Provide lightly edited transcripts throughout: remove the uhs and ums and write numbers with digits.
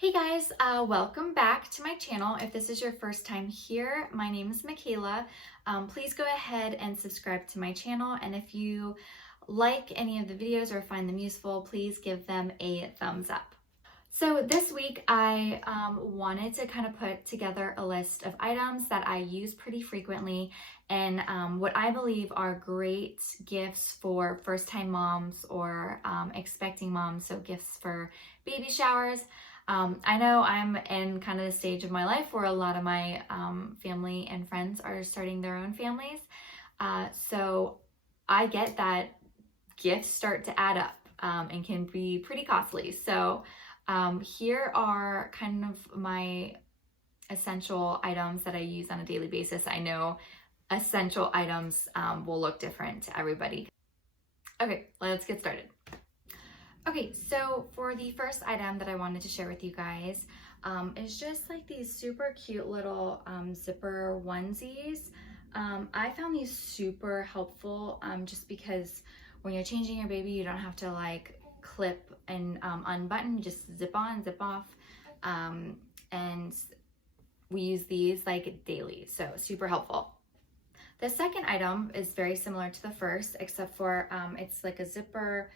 Hey guys, welcome back to my channel. If this is your first time here, my name is Mikayla. Please go ahead and subscribe to my channel, and if you like any of the videos or find them useful, please give them a thumbs up. So this week I wanted to kind of put together a list of items that I use pretty frequently and what I believe are great gifts for first-time moms or expecting moms, so gifts for baby showers. I know I'm in kind of the stage of my life where a lot of my family and friends are starting their own families. So I get that gifts start to add up and can be pretty costly. So here are kind of my essential items that I use on a daily basis. I know essential items will look different to everybody. Okay, let's get started. Okay, so for the first item that I wanted to share with you guys is just like these super cute little zipper onesies. I found these super helpful just because when you're changing your baby, you don't have to like clip and unbutton, you just zip on, zip off. And we use these like daily, so super helpful. The second item is very similar to the first, except for it's like a zipper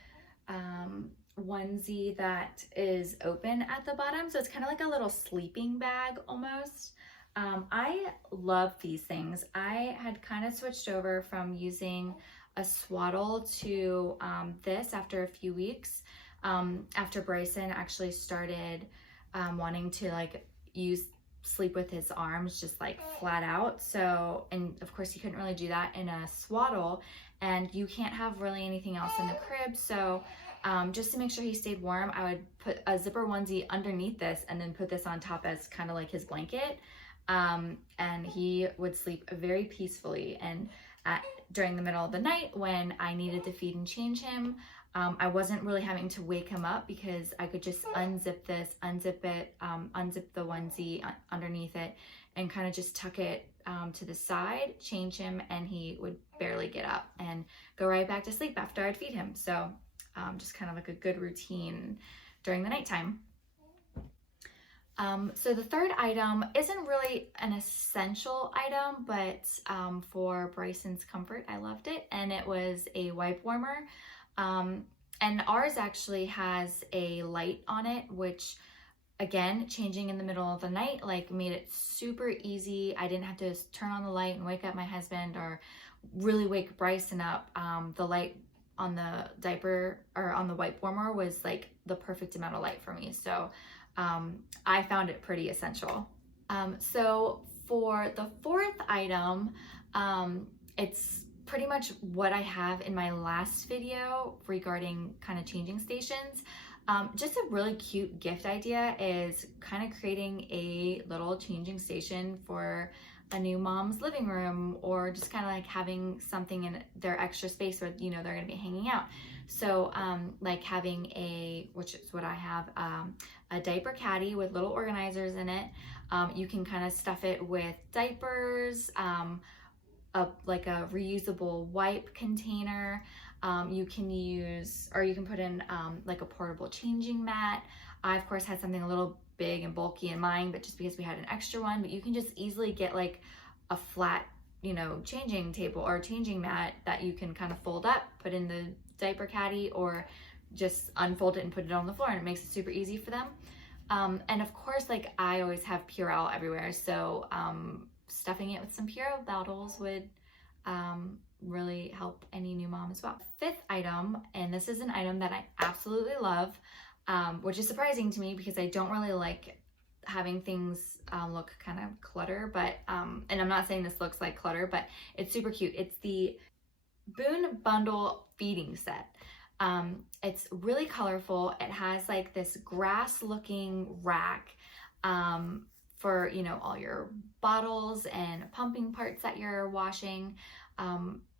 onesie that is open at the bottom, so it's kind of like a little sleeping bag almost. I love these things. I had kind of switched over from using a swaddle to this after a few weeks, after Bryson actually started wanting to like sleep with his arms just like flat out. So, and of course you couldn't really do that in a swaddle, and you can't have really anything else in the crib. So just to make sure he stayed warm, I would put a zipper onesie underneath this and then put this on top as kind of like his blanket. And he would sleep very peacefully. And during the middle of the night when I needed to feed and change him, I wasn't really having to wake him up because I could just unzip this, unzip it, unzip the onesie underneath it, and kind of just tuck it to the side, change him, and he would barely get up and go right back to sleep after I'd feed him. So just kind of like a good routine during the nighttime. So the third item isn't really an essential item, but for Bryson's comfort, I loved it, and it was a wipe warmer. And ours actually has a light on it, which again, changing in the middle of the night, like made it super easy. I didn't have to turn on the light and wake up my husband or really wake Bryson up. The light on the diaper or on the wipe warmer was like the perfect amount of light for me. So I found it pretty essential. So for the fourth item, it's pretty much what I have in my last video regarding kind of changing stations. Just a really cute gift idea is kind of creating a little changing station for a new mom's living room, or just kind of like having something in their extra space where, you know, they're going to be hanging out. So like having which is what I have, a diaper caddy with little organizers in it. You can kind of stuff it with diapers, like a reusable wipe container. You can use, or you can put in like a portable changing mat. I of course had something a little big and bulky in mine, but just because we had an extra one, but you can just easily get like a flat, you know, changing table or changing mat that you can kind of fold up, put in the diaper caddy, or just unfold it and put it on the floor, and it makes it super easy for them. And of course, like I always have Purell everywhere, so stuffing it with some Purell bottles would really help any new mom as well. Fifth item, and this is an item that I absolutely love, which is surprising to me because I don't really like having things look kind of clutter, but and I'm not saying this looks like clutter, but it's super cute. It's the Boon Bundle feeding set. It's really colorful. It has like this grass looking rack for, you know, all your bottles and pumping parts that you're washing.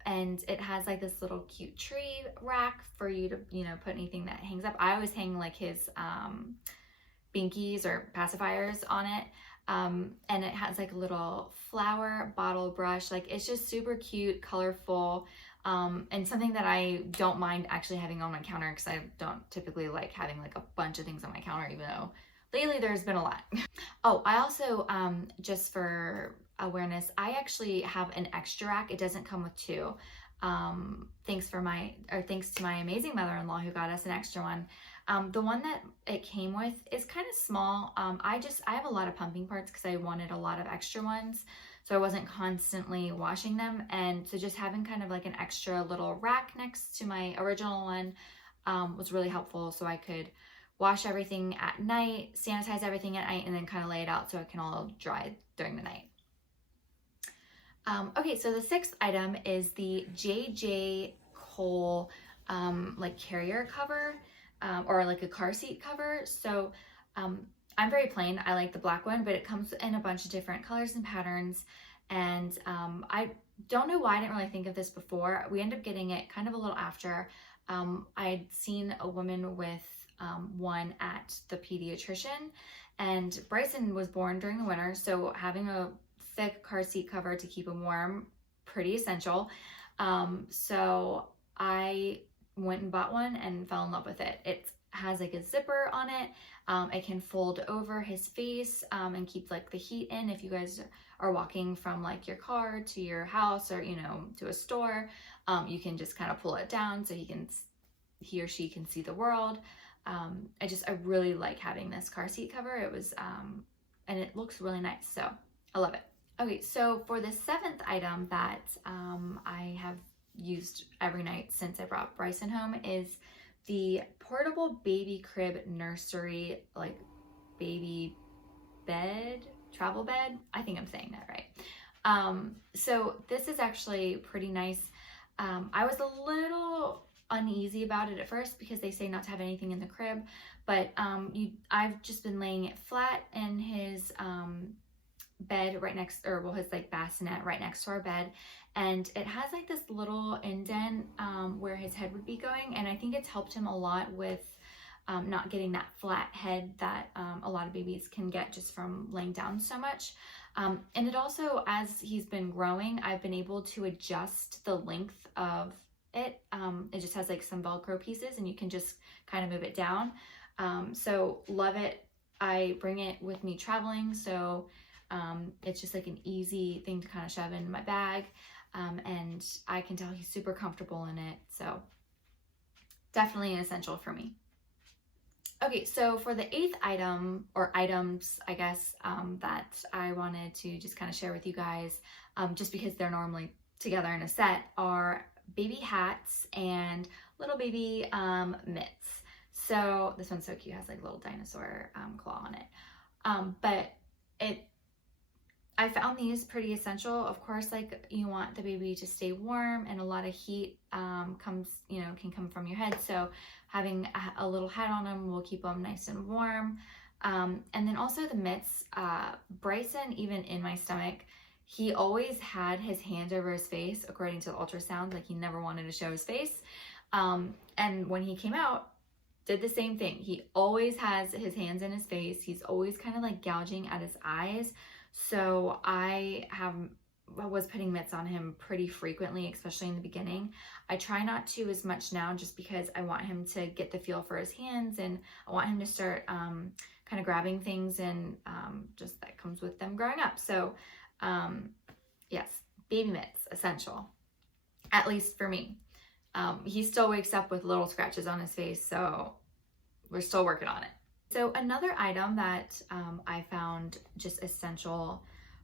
And it has like this little cute tree rack for you to, you know, put anything that hangs up. I always hang like his binkies or pacifiers on it. And it has like a little flower bottle brush. Like it's just super cute, colorful, and something that I don't mind actually having on my counter, because I don't typically like having like a bunch of things on my counter, even though lately there's been a lot. Oh, I also, just for awareness, I actually have an extra rack. It doesn't come with two. Thanks to my amazing mother-in-law who got us an extra one. The one that it came with is kind of small. I have a lot of pumping parts because I wanted a lot of extra ones, so I wasn't constantly washing them. And so just having kind of like an extra little rack next to my original one was really helpful, so I could wash everything at night, sanitize everything at night, and then kind of lay it out so it can all dry during the night. Okay, so the sixth item is the J.J. Cole like carrier cover, or like a car seat cover. So I'm very plain. I like the black one, but it comes in a bunch of different colors and patterns. And I don't know why I didn't really think of this before. We ended up getting it kind of a little after. I'd seen a woman with one at the pediatrician, and Bryson was born during the winter, so having a thick car seat cover to keep him warm, pretty essential. So I went and bought one and fell in love with it. It has like a zipper on it. It can fold over his face and keep like the heat in if you guys are walking from like your car to your house, or to a store. You can just kind of pull it down so he or she can see the world. I really like having this car seat cover. It was and it looks really nice, so I love it. Okay, so for the seventh item that I have used every night since I brought Bryson home is the portable baby crib nursery, like baby bed, travel bed. I think I'm saying that right. So this is actually pretty nice. I was a little uneasy about it at first because they say not to have anything in the crib, but I've just been laying it flat in his bed right next, his like bassinet right next to our bed, and it has like this little indent where his head would be going, and I think it's helped him a lot with not getting that flat head that a lot of babies can get just from laying down so much. And it also, as he's been growing, I've been able to adjust the length of it. It just has like some Velcro pieces, and you can just kind of move it down. So love it. I bring it with me traveling, so it's just like an easy thing to kind of shove in my bag, and I can tell he's super comfortable in it, so definitely an essential for me. Okay, so for the eighth item, or items, I guess, that I wanted to just kind of share with you guys, just because they're normally together in a set, are baby hats and little baby mitts. So this one's so cute, it has like a little dinosaur claw on it. But I found these pretty essential. Of course, like, you want the baby to stay warm, and a lot of heat can come from your head. So having a little hat on them will keep them nice and warm. And then also the mitts. Bryson, even in my stomach, he always had his hands over his face, according to the ultrasound. Like, he never wanted to show his face. And when he came out, did the same thing. He always has his hands in his face. He's always kind of like gouging at his eyes. So I was putting mitts on him pretty frequently, especially in the beginning. I try not to as much now, just because I want him to get the feel for his hands, and I want him to start kind of grabbing things, and just that comes with them growing up. So yes, baby mitts, essential, at least for me. He still wakes up with little scratches on his face, so we're still working on it. So another item that I found just essential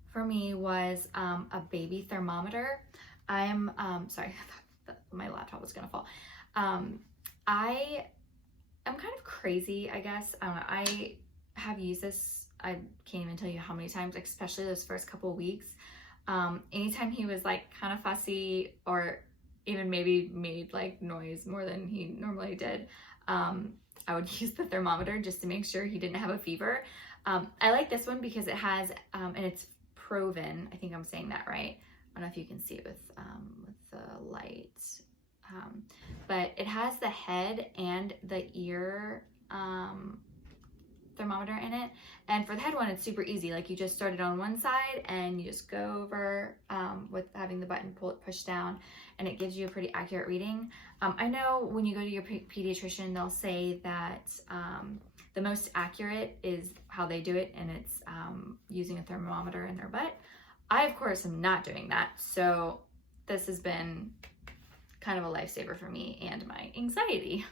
for me was a baby thermometer. I'm sorry, I thought my laptop was gonna fall. I am kind of crazy, I guess. I don't know, I have used this, I can't even tell you how many times, especially those first couple weeks. Anytime he was like kind of fussy, or even maybe made like noise more than he normally did, I would use the thermometer just to make sure he didn't have a fever. I like this one because it has, and it's proven, I think I'm saying that right. I don't know if you can see it with the light, but it has the head and the ear thermometer in it. And for the head one, it's super easy. Like you just start it on one side and you just go over with having the button push down, and it gives you a pretty accurate reading. I know when you go to your pediatrician, they'll say that the most accurate is how they do it, and it's using a thermometer in their butt. I, of course, am not doing that. So this has been kind of a lifesaver for me and my anxiety.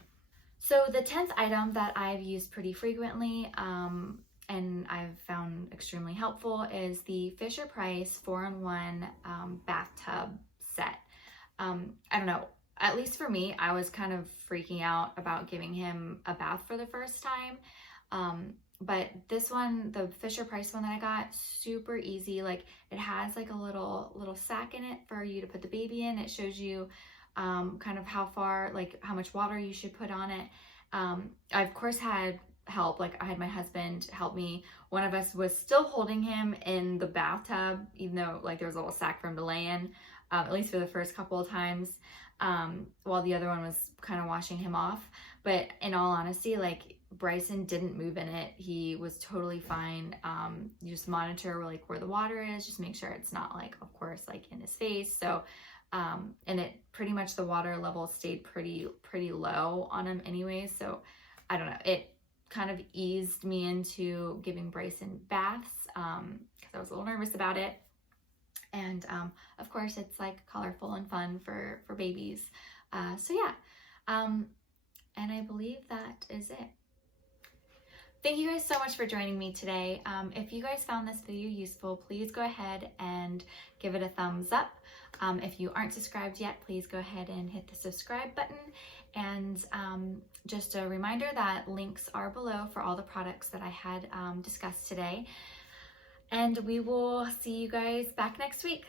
So the 10th item that I've used pretty frequently and I've found extremely helpful is the Fisher-Price 4-in-1 bathtub set. I don't know, at least for me, I was kind of freaking out about giving him a bath for the first time. But this one, the Fisher-Price one that I got, super easy. Like it has like a little sack in it for you to put the baby in. It shows you kind of how far, like how much water you should put on it. I of course had help, like I had my husband help me. One of us was still holding him in the bathtub, even though like there was a little sack for him to lay in, at least for the first couple of times, while the other one was kind of washing him off. But in all honesty, like Bryson didn't move in it. He was totally fine. You just monitor like where the water is, just make sure it's not like, of course, like in his face. So and it pretty much, the water level stayed pretty low on him anyways. So I don't know, it kind of eased me into giving Bryson baths because I was a little nervous about it. And of course it's like colorful and fun for babies. So yeah, and I believe that is it. Thank you guys so much for joining me today. If you guys found this video useful, please go ahead and give it a thumbs up. If you aren't subscribed yet, please go ahead and hit the subscribe button. And just a reminder that links are below for all the products that I had discussed today. And we will see you guys back next week.